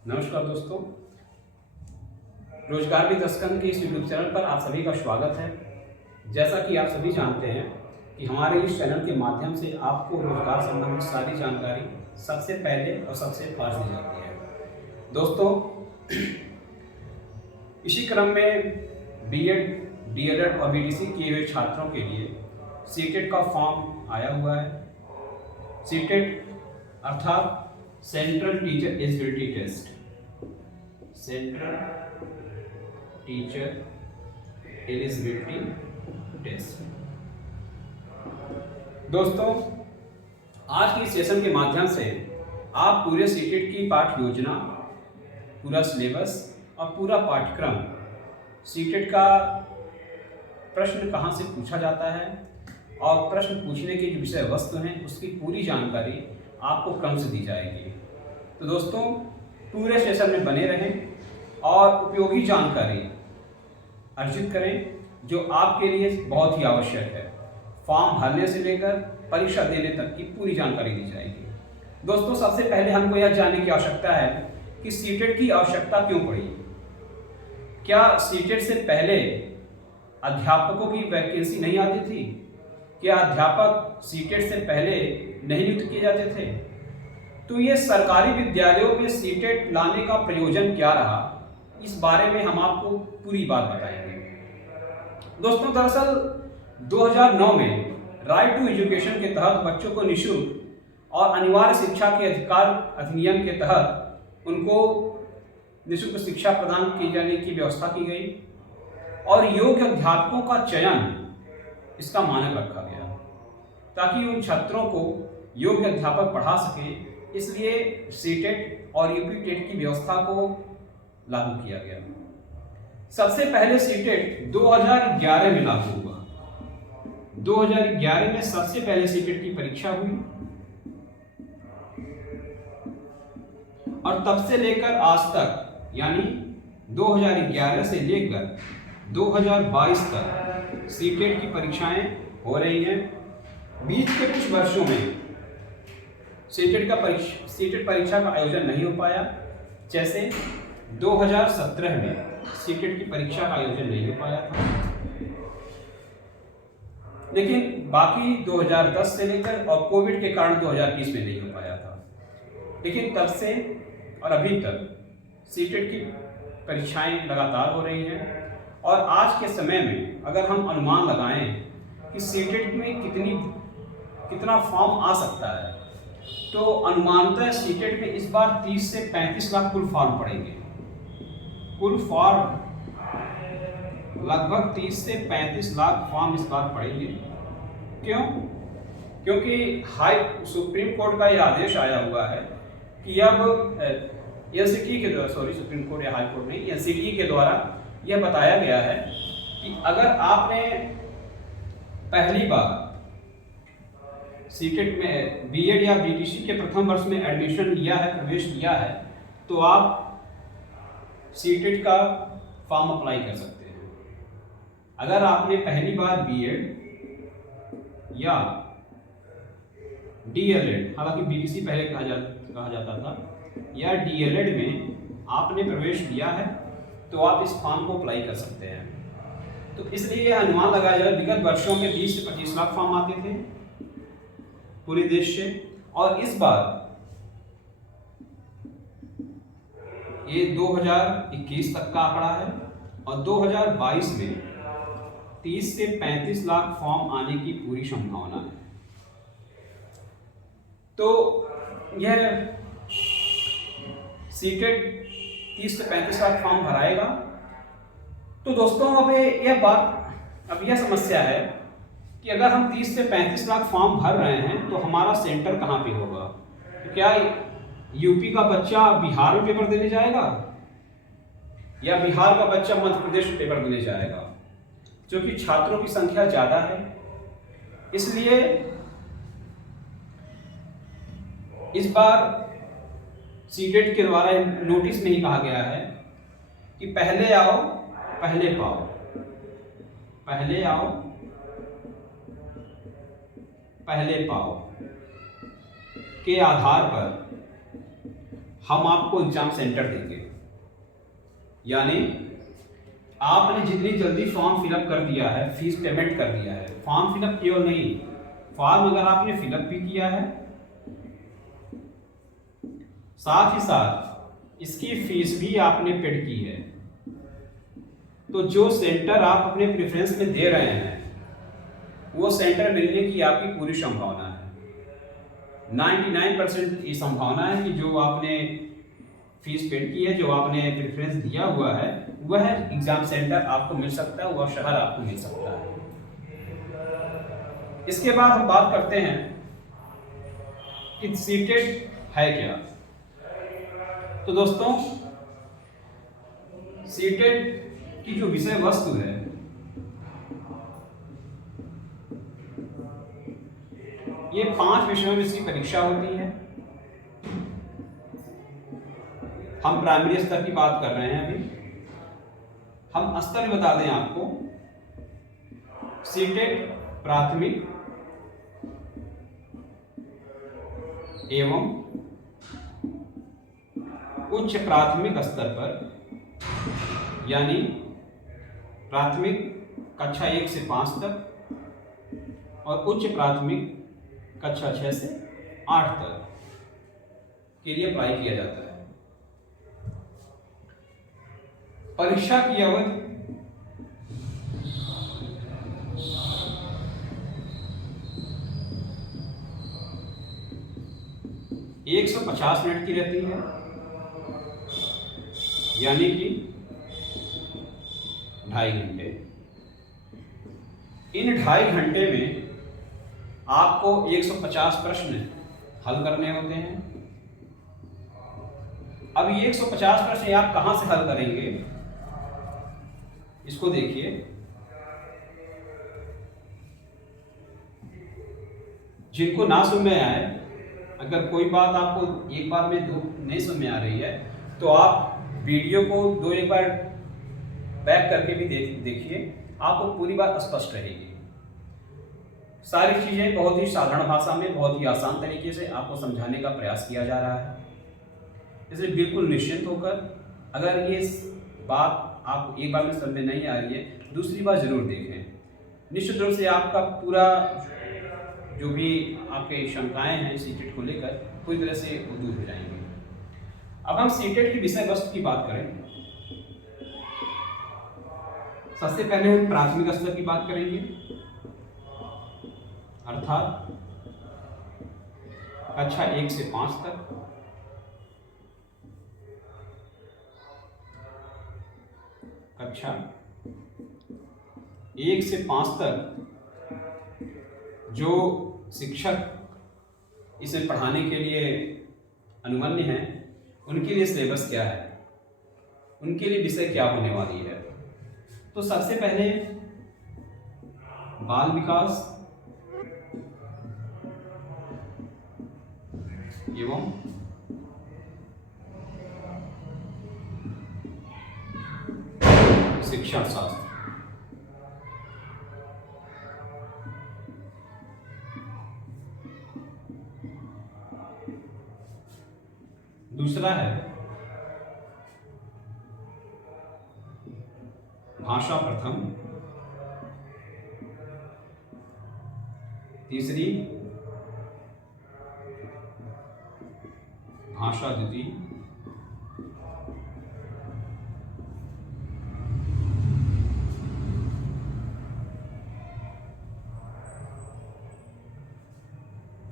नमस्कार दोस्तों, रोजगार भी दस्तकन के इस यूट्यूब चैनल पर आप सभी का स्वागत है। जैसा कि आप सभी जानते हैं कि हमारे इस चैनल के माध्यम से आपको रोजगार संबंधित सारी जानकारी सबसे पहले और सबसे फास्ट दी जाती है। दोस्तों, इसी क्रम में बीएड, डीएलएड और बीटीसी किए हुए छात्रों के लिए सीटेट का फॉर्म आया हुआ है। सीटेट अर्थात central teacher eligibility test, central teacher eligibility test. दोस्तों, आज की सेशन के माध्यम से आप पूरे सीटेट की पाठ्य योजना, पूरा सिलेबस और पूरा पाठ्यक्रम, सीटेट का प्रश्न कहाँ से पूछा जाता है और प्रश्न पूछने की जो विषय वस्तु हैं उसकी पूरी जानकारी आपको क्रम से दी जाएगी। तो दोस्तों, पूरे सेशन में बने रहें और उपयोगी जानकारी अर्जित करें जो आपके लिए बहुत ही आवश्यक है। फॉर्म भरने से लेकर परीक्षा देने तक की पूरी जानकारी दी जाएगी। दोस्तों, सबसे पहले हमको यह जानने की आवश्यकता है कि सीटेट की आवश्यकता क्यों पड़ी। क्या सीटेट से पहले अध्यापकों की वैकेंसी नहीं आती थी? क्या अध्यापक सीटेट से पहले नहीं नियुक्त किए जाते थे? तो ये सरकारी विद्यालयों में सीटेट लाने का प्रयोजन क्या रहा, इस बारे में हम आपको पूरी बात बताएंगे। दोस्तों, दरअसल 2009 में राइट टू एजुकेशन के तहत बच्चों को निःशुल्क और अनिवार्य शिक्षा के अधिकार अधिनियम के तहत उनको निःशुल्क शिक्षा प्रदान की जाने की व्यवस्था की गई और योग्य अध्यापकों का चयन इसका मानक रखा गया ताकि उन छात्रों को योग्य अध्यापक पढ़ा सके। इसलिए सीटेट और यूपी टेट की व्यवस्था को लागू किया गया। सबसे पहले सीटेट 2011 में लागू हुआ। 2011 में सबसे पहले सीटेट की परीक्षा हुई और तब से लेकर आज तक, यानी 2011 से लेकर 2022 तक सीटेट की परीक्षाएं हो रही हैं। बीच के कुछ वर्षों में सीटेट परीक्षा का आयोजन नहीं हो पाया। जैसे 2017 में सीटेट की परीक्षा का आयोजन नहीं हो पाया था, लेकिन बाकी 2010 से लेकर और कोविड के कारण 2020 में नहीं हो पाया था। लेकिन तब से और अभी तक सीटेट की परीक्षाएं लगातार हो रही हैं और आज के समय में अगर हम अनुमान लगाएं कि सीटेट में कितना फॉर्म आ सकता है, तो अनुमानतः सीटेट में इस बार 30 से 35 लाख कुल फॉर्म पड़ेंगे। कुल फॉर्म लगभग 30 से 35 लाख फॉर्म इस बार पड़ेंगे। क्यों? क्योंकि सुप्रीम कोर्ट का यह आदेश आया हुआ है कि अब एनसीटी के द्वारा, सुप्रीम कोर्ट या हाई कोर्ट नहीं, एनसीटी के द्वारा यह बताया गया है कि अगर आपने पहली बार सीटेट में बीएड या बीटीसी के प्रथम वर्ष में एडमिशन लिया है, प्रवेश लिया है, तो आप सीटेट का फॉर्म अप्लाई कर सकते हैं। अगर आपने पहली बार बीएड या डीएलएड, हालांकि बीटीसी पहले कहा जाता था, या डीएलएड में आपने प्रवेश लिया है, तो आप इस फॉर्म को अप्लाई कर सकते हैं। तो इसलिए अनुमान लगाया जाए, विगत वर्षों में 20 से 25 लाख फॉर्म आते थे पूरे देश से, और इस बार ये 2021 तक का आंकड़ा है और 2022 में 30 से 35 लाख फॉर्म आने की पूरी संभावना है। तो यह सीटेट 30 से 35 लाख फॉर्म भराएगा। तो दोस्तों, अब यह समस्या है कि अगर हम 30 से 35 लाख फॉर्म भर रहे हैं तो हमारा सेंटर कहाँ पे होगा? तो क्या यूपी का बच्चा बिहार में पेपर देने जाएगा या बिहार का बच्चा मध्य प्रदेश में पेपर देने जाएगा? क्योंकि छात्रों की संख्या ज़्यादा है, इसलिए इस बार सीटेट के द्वारा नोटिस में ही कहा गया है कि पहले आओ पहले पाओ, पहले आओ पहले पाओ के आधार पर हम आपको एग्जाम सेंटर देंगे। यानी आपने जितनी जल्दी फॉर्म फिलअप कर दिया है, फीस पेमेंट कर दिया है, फॉर्म फिलअप केवल नहीं, फॉर्म अगर आपने फिलअप भी किया है, साथ ही साथ इसकी फीस भी आपने पेड की है, तो जो सेंटर आप अपने प्रेफरेंस में दे रहे हैं वो सेंटर मिलने की आपकी पूरी संभावना है। 99% ये संभावना है कि जो आपने फीस पेड की है, जो आपने प्रेफरेंस दिया हुआ है, वह एग्जाम सेंटर आपको मिल सकता है, वह शहर आपको मिल सकता है। इसके बाद हम बात करते हैं कि सीटेट है क्या। तो दोस्तों, सीटेट की जो विषय वस्तु है ये 5 विषयों में इसकी परीक्षा होती है। हम प्राइमरी स्तर की बात कर रहे हैं अभी। हम स्तर बता दें आपको, सीटेट प्राथमिक एवं उच्च प्राथमिक स्तर पर, यानी प्राथमिक कक्षा 1 से 5 तक और उच्च प्राथमिक कक्षा 6 से 8 तक के लिए अप्लाई किया जाता है। परीक्षा की अवधि 150 मिनट की रहती है, यानी कि 2.5 घंटे। इन 2.5 घंटे में आपको 150 प्रश्न हल करने होते हैं। अब ये 150 प्रश्न आप कहां से हल करेंगे, इसको देखिए। जिनको ना समझ में आए, अगर कोई बात आपको एक बार में दो नहीं समझ में आ रही है, तो आप वीडियो को एक बार बैक करके भी देखिए, आपको पूरी बात स्पष्ट रहेगी। सारी चीज़ें बहुत ही साधारण भाषा में, बहुत ही आसान तरीके से आपको समझाने का प्रयास किया जा रहा है। इसलिए बिल्कुल निश्चिंत होकर, अगर ये बात आपको एक बार में समझ में नहीं आ रही है, दूसरी बार जरूर देखें। निश्चित रूप से आपका पूरा जो भी आपके शंकाएं हैं सीटेट को लेकर, पूरी तरह से दूर हो जाएंगे। अब हम सीटेट की विषय वस्तु की बात करें। सबसे पहले हम प्राथमिक स्तर की बात करेंगे, अर्थात कक्षा 1 से 5 तक। कक्षा 1 से 5 तक जो शिक्षक इसे पढ़ाने के लिए अनुमन्य हैं, उनके लिए सिलेबस क्या है, उनके लिए विषय क्या होने वाली है। तो सबसे पहले बाल विकास एवं शिक्षा शास्त्र। दूसरा है भाषा प्रथम। तीसरी भाषा द्वितीय।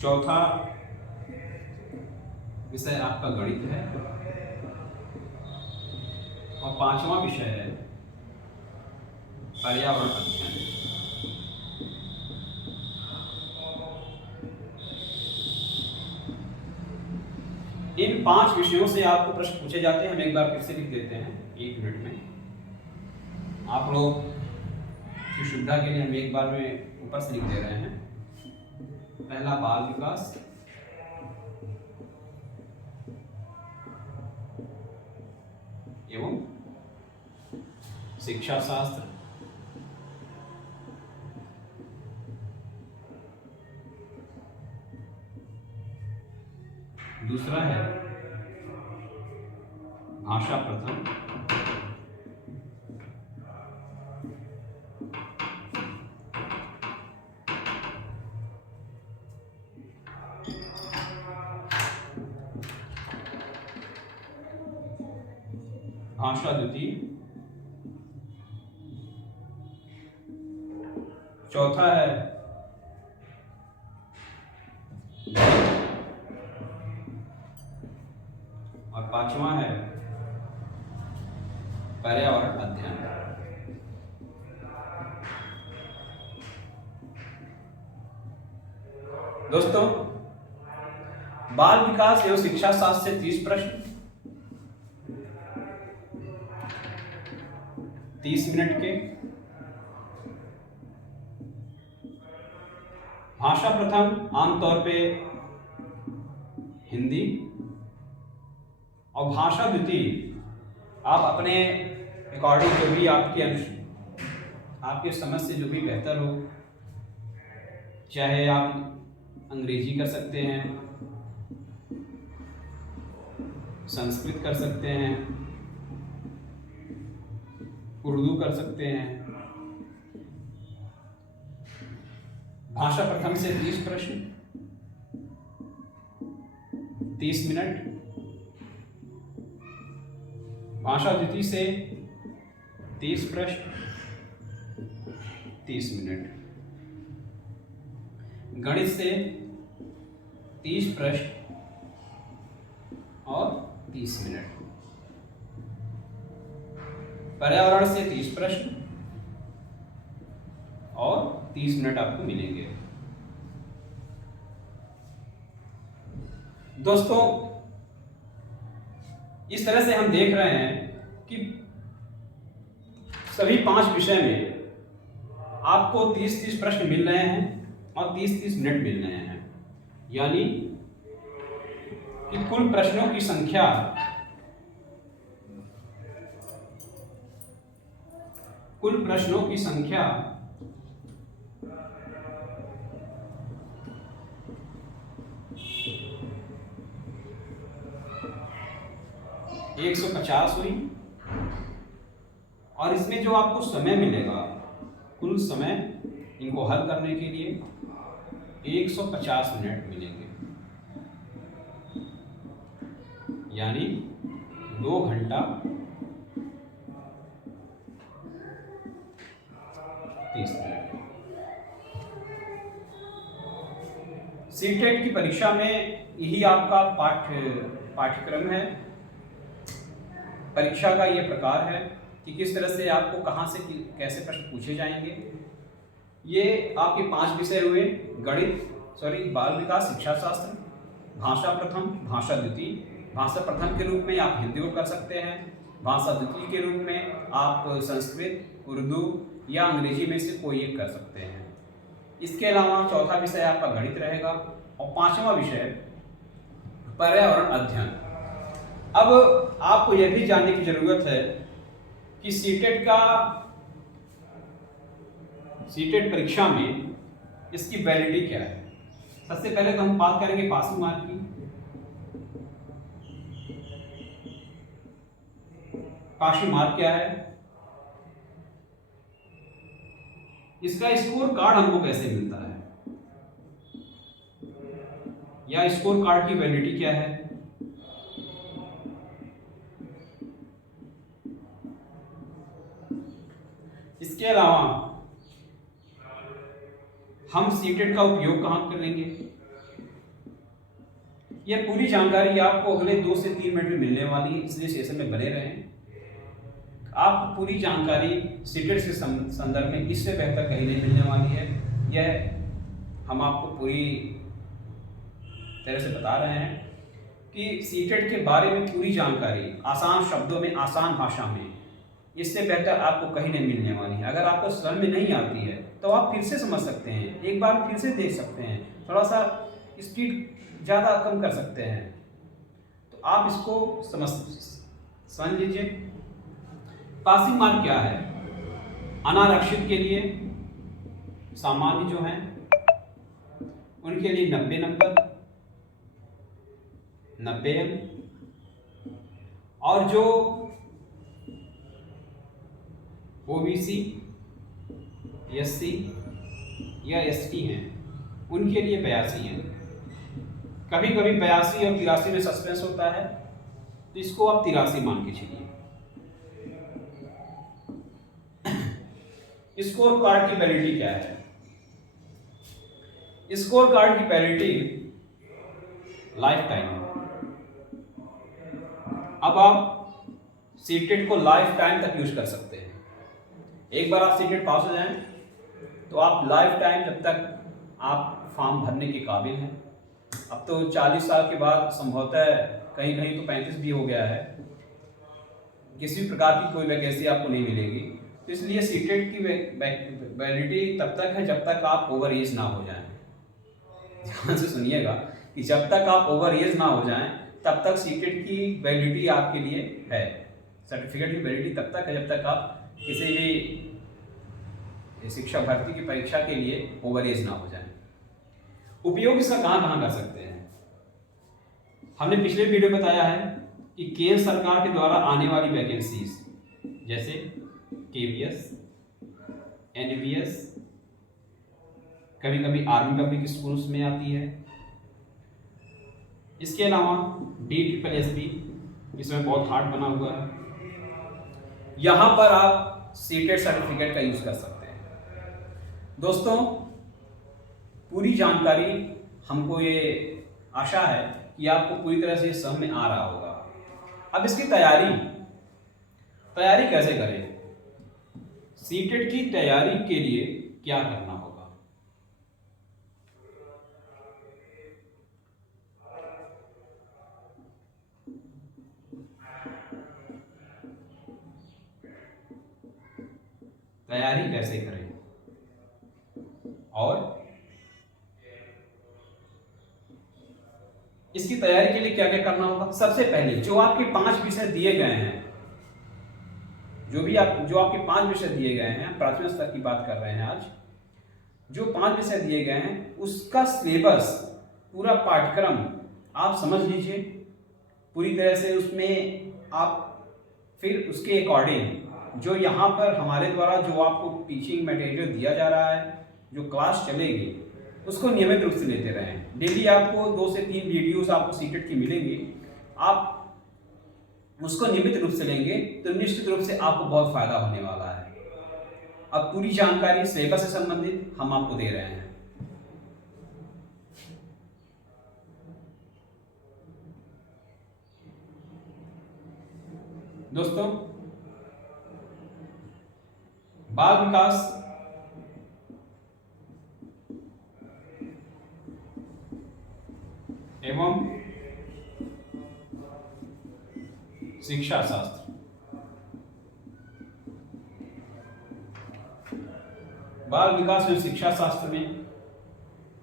चौथा विषय आपका गणित है और 5वां विषय है पर्यावरण अध्ययन। इन 5 विषयों से आपको प्रश्न पूछे जाते हैं। हम एक बार फिर से लिख देते हैं 1 मिनट में। आप लोग की सुविधा के लिए हम एक बार में ऊपर से लिख दे रहे हैं। पहला बाल विकास, एवं शिक्षा शास्त्र। दूसरा है भाषा प्रथम, भाषा द्वितीय, चौथा है और पांचवा है पर्यावरण अध्ययन। दोस्तों, बाल विकास एवं शिक्षा शास्त्र से 30 प्रश्न, 30 मिनट के। भाषा प्रथम आमतौर पे हिंदी, और भाषा द्वितीय आप अपने अकॉर्डिंग जो भी आपके समझ से जो भी बेहतर हो, चाहे आप अंग्रेजी कर सकते हैं, संस्कृत कर सकते हैं, उर्दू कर सकते हैं। भाषा प्रथम से 30 प्रश्न, 30 मिनट। भाषा द्वितीय से 30 प्रश्न, 30 मिनट। गणित से 30 प्रश्न और 30 मिनट। पर्यावरण से 30 प्रश्न और 30 मिनट आपको मिलेंगे। दोस्तों, इस तरह से हम देख रहे हैं कि सभी 5 विषय में आपको 30-30 प्रश्न मिल रहे हैं और 30-30 मिनट मिल रहे हैं, यानी कि कुल प्रश्नों की संख्या 150 हुई, और इसमें जो आपको समय मिलेगा, कुल समय इनको हल करने के लिए 150 मिनट मिलेंगे, यानी 2 घंटा 30 मिनट। सीटेट की परीक्षा में यही आपका पाठ्यक्रम है। परीक्षा का ये प्रकार है कि किस तरह से आपको कहाँ से कैसे प्रश्न पूछे जाएंगे। ये आपके 5 विषय हुए: बाल विकास, शिक्षा शास्त्र, भाषा प्रथम, भाषा द्वितीय। भाषा प्रथम के रूप में आप हिंदी को कर सकते हैं, भाषा द्वितीय के रूप में आप संस्कृत, उर्दू या अंग्रेजी में से कोई एक कर सकते हैं। इसके अलावा चौथा विषय आपका गणित रहेगा और 5वां विषय पर्यावरण अध्ययन। अब आपको यह भी जानने की जरूरत है कि सीटेट परीक्षा में इसकी वैलिडिटी क्या है। सबसे पहले तो हम बात करेंगे पासिंग मार्क की। पासिंग मार्क क्या है, इसका स्कोर कार्ड हमको कैसे मिलता है, या स्कोर कार्ड की वैलिडिटी क्या है। इसके अलावा हम सीटेट का उपयोग कहाँ करेंगे, यह पूरी जानकारी आपको अगले 2 से 3 मिनट में मिलने वाली है, इसलिए सेशन में बने रहें। आपको पूरी जानकारी सीटेट के संदर्भ में इससे बेहतर कहीं नहीं मिलने वाली है। यह हम आपको पूरी तरह से बता रहे हैं कि सीटेट के बारे में पूरी जानकारी आसान शब्दों में, आसान भाषा में, इससे बेहतर आपको कहीं नहीं मिलने वाली है। अगर आपको समझ में नहीं आती है तो आप फिर से समझ सकते हैं, एक बार फिर से देख सकते हैं, थोड़ा सा स्पीड ज़्यादा कम कर सकते हैं, तो आप इसको समझ लीजिए। पासिंग मार्क क्या है, अनारक्षित के लिए, सामान्य जो हैं उनके लिए 90 नंबर, 90 अंक, और जो ओबीसी, एससी या एसटी हैं उनके लिए 82 हैं। कभी कभी 82 और 83 में सस्पेंस होता है, तो इसको आप 83 मान के चलिए। स्कोर कार्ड की वैलिडिटी क्या है? स्कोर कार्ड की वैलिडिटी लाइफ टाइम है। अब आप सीटेट को लाइफ टाइम तक यूज कर सकते हैं। एक बार आप सीटेट पास हो जाएं तो आप लाइफ टाइम जब तक आप फॉर्म भरने के काबिल हैं। अब तो 40 साल के बाद संभवतः कहीं कहीं तो 35 भी हो गया है, किसी प्रकार की कोई वैकेंसी आपको नहीं मिलेगी। तो इसलिए सीटेट की वैलिडिटी तब तक है जब तक आप ओवर एज ना हो जाएं। ध्यान से सुनिएगा कि जब तक आप ओवर एज ना हो जाएं तब तक सीटेट की वैलिडिटी आपके लिए है। सर्टिफिकेट की वैलिडिटी तब तक है जब तक आप किसी भी शिक्षा भर्ती की परीक्षा के लिए ओवर एज ना हो जाएं। उपयोग इसका कहाँ कहाँ कर सकते हैं? हमने पिछले वीडियो में बताया है कि केंद्र सरकार के द्वारा आने वाली वैकेंसीज जैसे केवीएस, एनवीएस, कभी कभी आर्मी पब्लिक स्कूल्स में आती है। इसके अलावा DSSB, इसमें बहुत हार्ड बना हुआ है, यहाँ पर आप सीटेट सर्टिफिकेट का यूज कर सकते हैं। दोस्तों, पूरी जानकारी हमको ये आशा है कि आपको पूरी तरह से समझ में आ रहा होगा। अब इसकी तैयारी कैसे करें? सीटेट की तैयारी के लिए क्या करना होगा? तैयारी कैसे करें और इसकी तैयारी के लिए क्या क्या करना होगा? सबसे पहले जो आपके 5 विषय दिए गए हैं, जो आपके 5 विषय दिए गए हैं, प्राथमिक स्तर की बात कर रहे हैं आज, जो 5 विषय दिए गए हैं उसका सिलेबस, पूरा पाठ्यक्रम आप समझ लीजिए पूरी तरह से। उसमें आप फिर उसके अकॉर्डिंग जो यहाँ पर हमारे द्वारा जो आपको टीचिंग मटेरियल दिया जा रहा है, जो क्लास चलेगी, उसको नियमित रूप से लेते रहें। डेली आपको 2 से 3 वीडियोस आपको सीटेट की मिलेंगी। आप उसको नियमित रूप से लेंगे तो निश्चित रूप से आपको बहुत फायदा होने वाला है। अब पूरी जानकारी सिलेबस से संबंधित हम आपको दे रहे हैं। दोस्तों, बाल विकास एवं शिक्षा शास्त्र, बाल विकास एवं शिक्षा शास्त्र में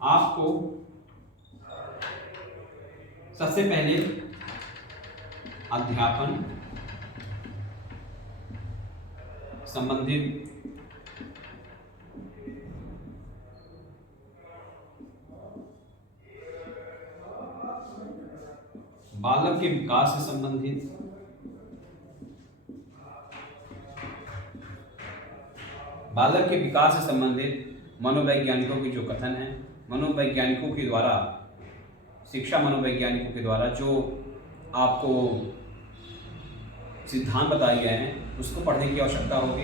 आपको सबसे पहले अध्यापन संबंधित बालक के विकास से संबंधित मनोवैज्ञानिकों के जो कथन है, मनोवैज्ञानिकों के द्वारा, शिक्षा मनोवैज्ञानिकों के द्वारा जो आपको सिद्धांत बताए गए हैं उसको पढ़ने की आवश्यकता होगी।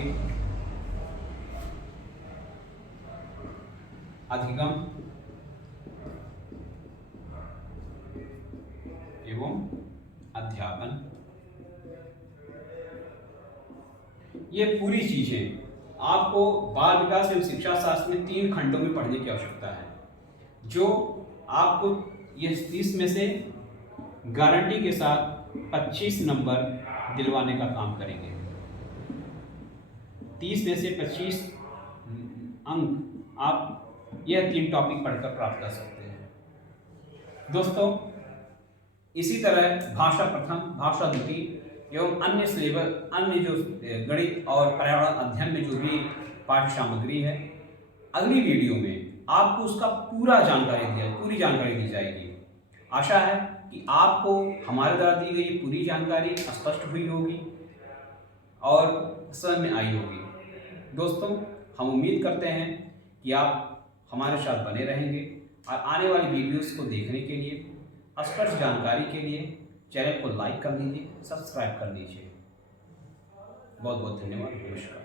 अधिगम एवं अध्यापन, ये पूरी चीजें आपको बाल विकास एवं शिक्षा शास्त्र में 3 खंडों में पढ़ने की आवश्यकता है, जो आपको ये 30 में से गारंटी के साथ 25 नंबर दिलवाने का काम करेंगे। 30 में से 25 अंक आप यह 3 टॉपिक पढ़कर प्राप्त कर सकते हैं। दोस्तों, इसी तरह भाषा प्रथम, भाषा द्वितीय एवं अन्य सिलेबस, अन्य जो गणित और पर्यावरण अध्ययन में जो भी पाठ्य सामग्री है, अगली वीडियो में आपको उसका पूरी जानकारी दी जाएगी। आशा है कि आपको हमारे द्वारा दी गई पूरी जानकारी स्पष्ट हुई होगी और समझ में आई होगी। दोस्तों, हम उम्मीद करते हैं कि आप हमारे साथ बने रहेंगे और आने वाली वीडियोस को देखने के लिए, स्पष्ट जानकारी के लिए चैनल को लाइक कर लीजिए, सब्सक्राइब कर लीजिए। बहुत बहुत धन्यवाद। नमस्कार।